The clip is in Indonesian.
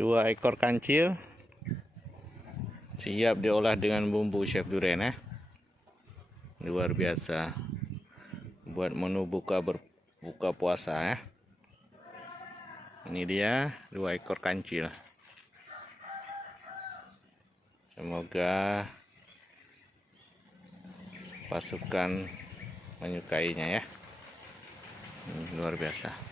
Dua ekor kancil siap diolah dengan bumbu Chef Duren ya. Luar biasa buat menu buka puasa ya. Ini dia dua ekor kancil. Semoga pasukan menyukainya ya. Luar biasa.